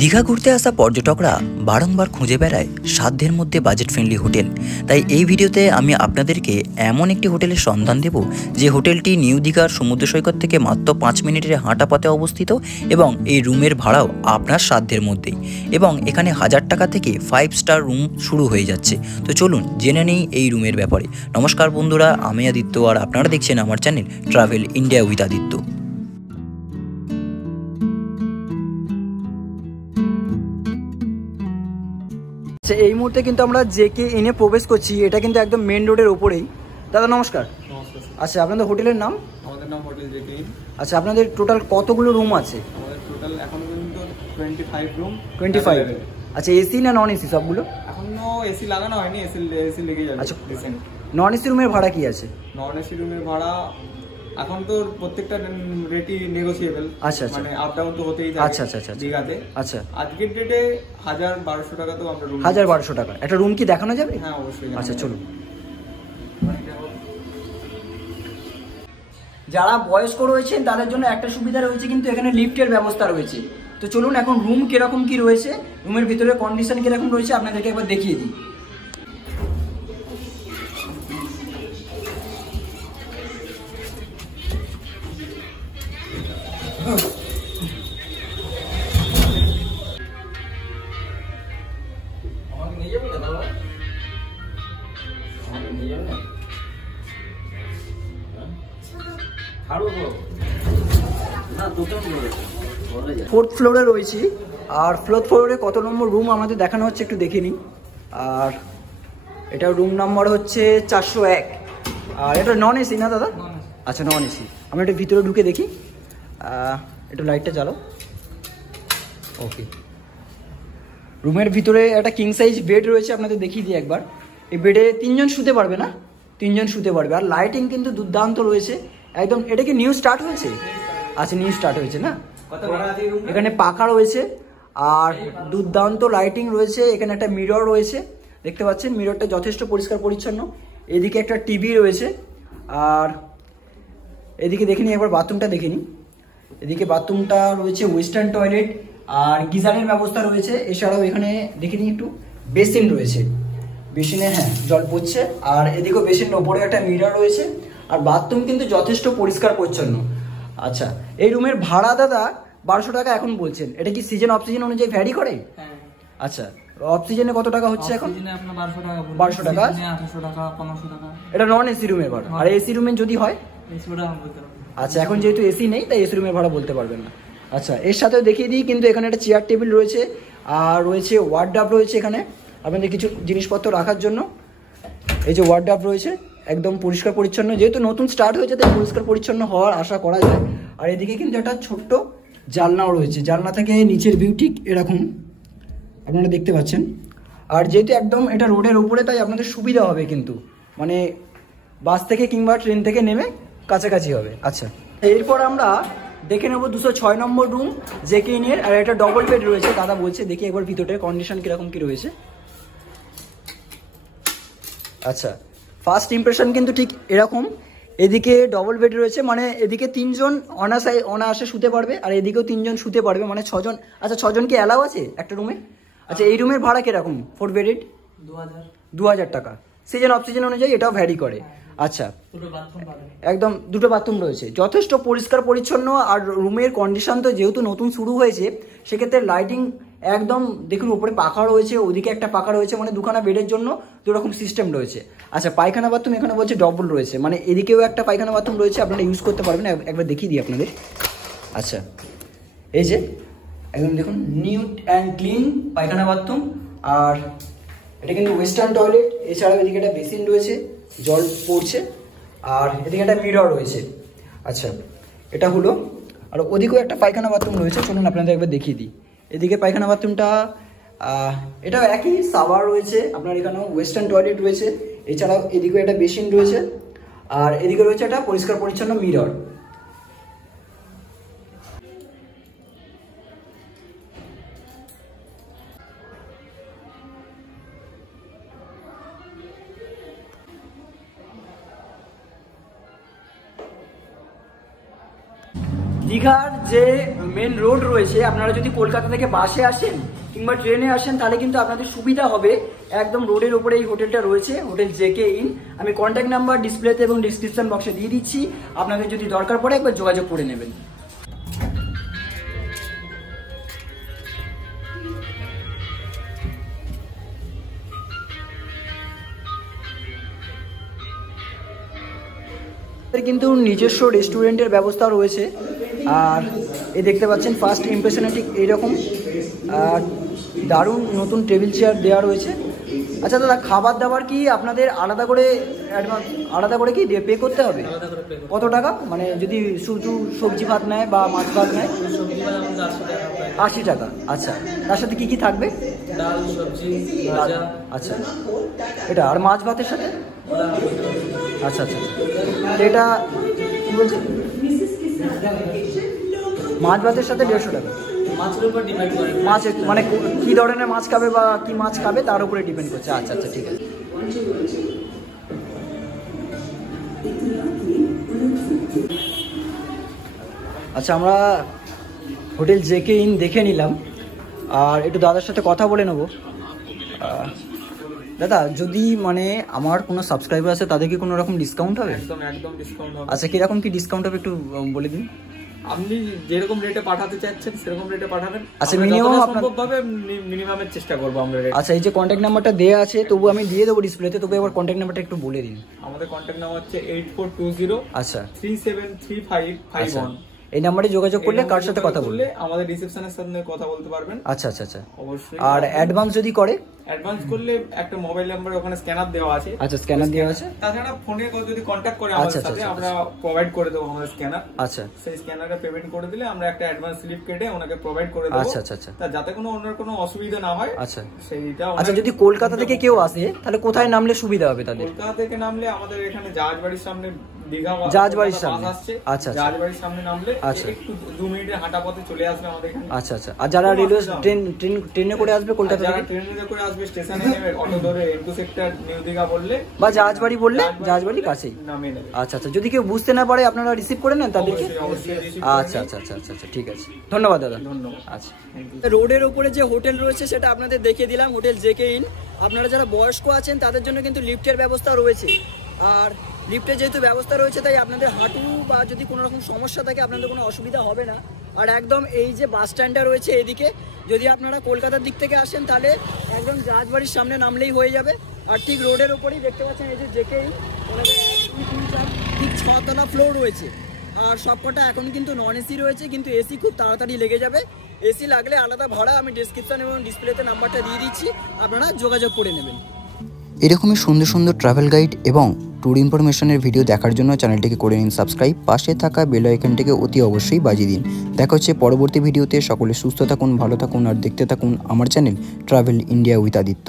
দীঘা ঘুরতে আসা পর্যটকরা বারংবার খুঁজে বেড়ায় সাধ্যের মধ্যে বাজেট ফ্রেন্ডলি হোটেল। তাই এই ভিডিওতে আমি আপনাদেরকে এমন একটি হোটেলের সন্ধান দেব যে হোটেলটি নিউ দীঘার সমুদ্র সৈকত থেকে মাত্র 5 মিনিটের হাঁটা পথে অবস্থিত এবং এই রুমের ভাড়াও আপনার সাধ্যের মধ্যেই এবং এখানে 1000 টাকা থেকে 5 স্টার রুম শুরু হয়ে যাচ্ছে। তো চলুন জেনে নেই এই রুমের ব্যাপারে। নমস্কার বন্ধুরা, আমি আদিত্য আর আপনারা দেখছেন আমার channel travel India with Aditya. এই মুহূর্তে কিন্তু আমরা জেকে ইনে প্রবেশ করছি, এটা কিন্তু একদম মেন রোডের ওপরেই। দাদা নমস্কার। নমস্কার। আচ্ছা, আপনাদের হোটেলের নাম? আমাদের নাম হোটেল জেকে ইন। আচ্ছা, আপনাদের টোটাল কতগুলো রুম আছে? আমাদের টোটাল এখন পর্যন্ত 25 রুম। 25। আচ্ছা, এসি না নন এসি সবগুলো? এখনো এসি লাগানো হয়নি, এসি লেগে যাবে। আচ্ছা, রিসেন্ট। নন এসি রুমের ভাড়া কি আছে? নন এসি রুমের ভাড়া এখন তো প্রত্যেকটা রেটই নেগোশিয়েবল। আচ্ছা আচ্ছা, মানে আপ ডাউন তো হতেই থাকে। আচ্ছা আচ্ছা আচ্ছা দীঘাতে। আচ্ছা, আজকের ডেটে 1000-1200 টাকা তো আমরা রুম। 1000-1200 টাকা একটা রুম কি দেখানো যাবে? হ্যাঁ অবশ্যই। আচ্ছা চলুন। যারা বয়স্ক রয়েছেন তাদের জন্য একটা সুবিধা রয়েছে, কিন্তু এখানে লিফটের ব্যবস্থা রয়েছে। তো চলুন এখন রুম কিরকম কি রয়েছে, রুমের ভিতরে কন্ডিশন কিরকম রয়েছে আপনাদেরকে একবার দেখিয়ে দিই। ফোর্থ ফ্লোরে রয়েছি, আর ফোর্থ ফ্লোরে কত নম্বর রুম আমাদের দেখানো হচ্ছে একটু দেখে নিই। আর এটা রুম নাম্বার হচ্ছে 401। আর এটা নন এসি না দাদা? আচ্ছা নন এসি। আমরা একটু ভিতরে ঢুকে দেখি, একটু লাইটটা জ্বালো। ওকে, রুমের ভিতরে একটা কিং সাইজ বেড রয়েছে, আপনাদের দেখিয়ে দিই একবার। এই বেডে 3 জন শুতে পারবে, না 3 জন শুতে পারবে। আর লাইটিং কিন্তু দুর্দান্ত রয়েছে একদম। এটা কি নিউ স্টার্ট হয়েছে? আচ্ছা নিউ স্টার্ট হয়েছে না। এখানে পাখা রয়েছে আর দুর্দান্ত লাইটিং রয়েছে। এখানে একটা মিরর রয়েছে, দেখতে পাচ্ছেন মিররটা যথেষ্ট পরিষ্কার পরিচ্ছন্ন। এদিকে একটা টিভি রয়েছে, আর এদিকে দেখে নিই একবার বাথরুমটা দেখে নিই। এদিকে বাথরুমটা রয়েছে ওয়েস্টার্ন টয়লেট আর গিজারের ব্যবস্থা রয়েছে। এছাড়াও এখানে দেখে নিই একটু বেসিন রয়েছে, বেসিনে হ্যাঁ জল পড়ছে। আর এদিকেও বেসিনের ওপরে একটা মিরর রয়েছে। আর বাথরুম কিন্তু যথেষ্ট পরিষ্কার পরিচ্ছন্ন। আচ্ছা, এই রুমের ভাড়া দাদা 1200 টাকা এখন বলছেন। এটা কি সিজন অফ সিজন অনুযায়ী ভ্যারি করে? আচ্ছা, অফ সিজনে কত টাকা হচ্ছে এখন? 1200 টাকা। 800 টাকা 1500 টাকা। এটা নন এসি রুমের ভাড়া। আর এসি রুমে যদি হয়? আচ্ছা, এখন যেহেতু এসি নেই তাই এসি রুমের ভাড়া বলতে পারবেন না। আচ্ছা, এর সাথেও দেখিয়ে দিই, কিন্তু এখানে একটা চেয়ার টেবিল রয়েছে আর রয়েছে ওয়ার্ডরোব রয়েছে এখানে আপনাদের কিছু জিনিসপত্র রাখার জন্য। এই যে ওয়ার্ডরোব রয়েছে, একদম পরিষ্কার পরিচ্ছন্ন। যেহেতু নতুন স্টার্ট হয়েছে তাই পরিষ্কার পরিচ্ছন্ন হওয়ার আশা করা যায়। আর এদিকে কিন্তু একটা ছোট্ট জানলাও রয়েছে, জানলা থেকে নিচের ভিউ ঠিক এরকম আপনারা দেখতে পাচ্ছেন। আর যেহেতু একদম এটা রোডের উপরে তাই আপনাদের সুবিধা হবে, কিন্তু মানে বাস থেকে কিংবা ট্রেন থেকে নেমে কাছাকাছি হবে। আচ্ছা, এরপর আমরা দেখে নেব 206 নম্বর রুম জেকে ইনের। আর এটা ডবল বেড রয়েছে দাদা বলছে, দেখি একবার ভিতরের কন্ডিশন কিরকম কি রয়েছে। আচ্ছা, ফার্স্ট ইমপ্রেশন কিন্তু ঠিক এরকম। এদিকে ডবল বেড রয়েছে, মানে এদিকে 3 জন অনায়াসে শুতে পারবে, আর এদিকেও 3 জন শুতে পারবে, মানে 6 জন। আচ্ছা, 6 জন কি অ্যালাউ আছে একটা রুমে? আচ্ছা, এই রুমের ভাড়া কিরকম? 4 বেডেড 2000 টাকা। সিজন অফ সিজন অনুযায়ী এটাও ভ্যারি করে। আচ্ছা, একদম দুটো বাথরুম রয়েছে, যথেষ্ট পরিষ্কার পরিচ্ছন্ন। আর রুমের কন্ডিশন তো যেহেতু নতুন শুরু হয়েছে সেক্ষেত্রে লাইটিং একদম দেখুন, উপরে পাখা রয়েছে, ওদিকে একটা পাখা রয়েছে, মানে দুখানা বেডের জন্য দুরকম সিস্টেম রয়েছে। আচ্ছা, পায়খানা বাথরুম এখানে বলছে ডবল রয়েছে, মানে এদিকেও একটা পায়খানা বাথরুম রয়েছে, আপনারা ইউজ করতে পারবেন। একবার দেখিয়ে দিই আপনাদের। আচ্ছা, এই যে একদম দেখুন নিট অ্যান্ড ক্লিন পায়খানা বাথরুম। আর এটা কিন্তু ওয়েস্টার্ন টয়লেট। এছাড়াও এদিকে একটা বেসিন রয়েছে, জল পড়ছে। আর এদিকে একটা মিরর রয়েছে। আচ্ছা, এটা হলো। আর ওদিকেও একটা পায়খানা বাথরুম রয়েছে, চলুন আপনাদের একবার দেখিয়ে দিই। এদিকে পায়খানা বাথরুমটা এটাও একই, সাওয়ার রয়েছে আপনার, এখানেও ওয়েস্টার্ন টয়লেট রয়েছে। এছাড়াও এদিকেও একটা বেসিন রয়েছে, আর এদিকে রয়েছে একটা পরিষ্কার পরিচ্ছন্ন মিরর। দীঘার যে মেন রোড রয়েছে। আপনারা যদি কলকাতা থেকে বাসে আসেন কিংবা ট্রেনে আসেন তাহলে কিন্তু আপনাদের সুবিধা হবে। একদম রোডের ওপরে এই হোটেলটা রয়েছে, হোটেল জেকে ইন। আমি কন্ট্যাক্ট নাম্বার ডিসপ্লেতে এবং ডিসক্রিপশন বক্সে দিয়ে দিচ্ছি, আপনাদের যদি দরকার পড়ে একবার যোগাযোগ করে নেবেন। কিন্তু নিজস্ব রেস্টুরেন্টের ব্যবস্থা রয়েছে। আর এই দেখতে পাচ্ছেন ফার্স্ট ইমপ্রেশনে ঠিক এইরকম দারুণ নতুন টেবিল চেয়ার দেওয়া রয়েছে। আচ্ছা দাদা, খাবার দাবার কি আপনাদের আলাদা করে অ্যাডভান্স আলাদা করে কি পে করতে হবে? কত টাকা? মানে যদি শুধু সবজি ভাত নেয় বা মাছ ভাত নেয়? 80 টাকা। আচ্ছা, তার সাথে কি কি থাকবে? ডাল, সবজি, আচ্ছা, এটা আর মাছ ভাতের সাথে? আচ্ছা আচ্ছা, এটা কি বলছি, মাছ ভাতের সাথে 150 টাকা। মাছের উপর ডিপেন্ড করে, মাছ মানে কি ধরনের মাছ খাবে বা কি মাছ খাবে তার উপরে ডিপেন্ড করছে। আচ্ছা আচ্ছা, ঠিক আছে। আচ্ছা, আমরা হোটেল জেকে ইন দেখে নিলাম, আর একটু দাদার সাথে কথা বলে নেবো। দাদা, যদি মানে আমার কোনো সাবস্ক্রাইবার আছে তাদের কি কোনো রকম ডিসকাউন্ট হবে? একদম একদম ডিসকাউন্ট হবে। আচ্ছা, কিরকম কি ডিসকাউন্ট হবে একটু বলে দিন। আপনি যেরকম রেটে পাঠাতে চাচ্ছেন সেরকম রেটে পাঠাবেন। আচ্ছা, মিনিমাম সম্ভবভাবে মিনিমামের চেষ্টা করব আমরা রেট। আচ্ছা, এই যে কন্ট্যাক্ট নাম্বারটা দেওয়া আছে, তবু আমি দিয়ে দেবো ডিসপ্লেতে, তবু একবার কন্ট্যাক্ট নাম্বারটা একটু বলে দিন। আমাদের কন্ট্যাক্ট নাম্বার হচ্ছে 8420 আচ্ছা 373551। এই নাম্বারে যোগাযোগ করলে কার সাথে কথা বললে আমাদের রিসেপশনের সাথে কথা বলতে পারবেন। আচ্ছা আচ্ছা আচ্ছা, অবশ্যই। আর অ্যাডভান্স যদি করে? অ্যাডভান্স করলে একটা মোবাইল নাম্বার ওখানে স্ক্যানার দেওয়া আছে। আচ্ছা, স্ক্যানার দেওয়া আছে। তাছাড়া ফোনে যদি কন্ট্যাক্ট করে আমাদের সাথে আমরা প্রোভাইড করে দেবো আমাদের স্ক্যানার। আচ্ছা, সেই স্ক্যানারে পেমেন্ট করে দিলে আমরা একটা অ্যাডভান্স স্লিপ কেটে ওনাকে প্রোভাইড করে দেবো। আচ্ছা আচ্ছা আচ্ছা, যাতে কোনো ওনার কোনো অসুবিধা না হয়। আচ্ছা সেইটা। আচ্ছা, যদি কলকাতা থেকে কেউ আসে তাহলে কোথায় নামলে সুবিধা হবে তাদের? কলকাতা থেকে নামলে আমাদের এখানে জাহাজবাড়ির সামনে, দীঘা জাহাজবাড়ির সামনে আসছে। আচ্ছা, জাহাজবাড়ির সামনে নামলে আচ্ছা একটু 2 মিনিটের হাঁটা পথে চলে আসবে আমাদের এখানে। আচ্ছা আচ্ছা, আর যারা রেলওয়ে ট্রেনে করে আসবে কলকাতা যারা থেকে? ট্রেনে করে আসবে স্টেশনে নেমে অটো ধরে M2 সেক্টর নিউ দীঘা বললে বা জাহাজবাড়ি বললে জাহাজবাড়ি কাছেই নামিয়ে নেবে। আচ্ছা আচ্ছা, যদি কেউ বুঝতে না পারে আপনারা রিসিভ করে নেন তাদেরকে? অবশ্যই receive আচ্ছা আচ্ছা আচ্ছা আচ্ছা আচ্ছা, ঠিক আছে, ধন্যবাদ দাদা। ধন্যবাদ। আচ্ছা, Thank you. রোডের উপরে যে হোটেল রয়েছে সেটা আপনাদের দেখিয়ে দিলাম, হোটেল জেকে ইন। আপনারা যারা বয়স্ক আছেন তাদের জন্য কিন্তু লিফটের ব্যবস্থা রয়েছে। আর লিফটের যেহেতু ব্যবস্থা রয়েছে তাই আপনাদের হাঁটু বা যদি কোনো রকম সমস্যা থাকে আপনাদের কোনো অসুবিধা হবে না। আর একদম এই যে বাস স্ট্যান্ডটা রয়েছে এদিকে, যদি আপনারা কলকাতার দিক থেকে আসেন তাহলে একদম জাহাজবাড়ির সামনে নামলেই হয়ে যাবে। আর ঠিক রোডের ওপরেই দেখতে পাচ্ছেন এই যে জেকে ইন, ঠিক 6 তলা ফ্লোর রয়েছে। আর সবকটা এখন কিন্তু নন এসি রয়েছে, কিন্তু এসি খুব তাড়াতাড়ি লেগে যাবে। এসি লাগলে আলাদা ভাড়া, আমি ডেসক্রিপশন এবং ডিসপ্লেতে নাম্বারটা দিয়ে দিচ্ছি, আপনারা যোগাযোগ করে নেবেন। এরকমই সুন্দর সুন্দর ট্রাভেল গাইড এবং ট্যুর ইনফরমেশনের ভিডিও দেখার জন্য চ্যানেলটিকে করে নিন সাবস্ক্রাইব, পাশে থাকা বেল আইকনটিকে অতি অবশ্যই বাজিয়ে দিন। দেখা হচ্ছে পরবর্তী ভিডিওতে। সকলে সুস্থ থাকুন, ভালো থাকুন আর দেখতে থাকুন আমার channel travel India with Aditya.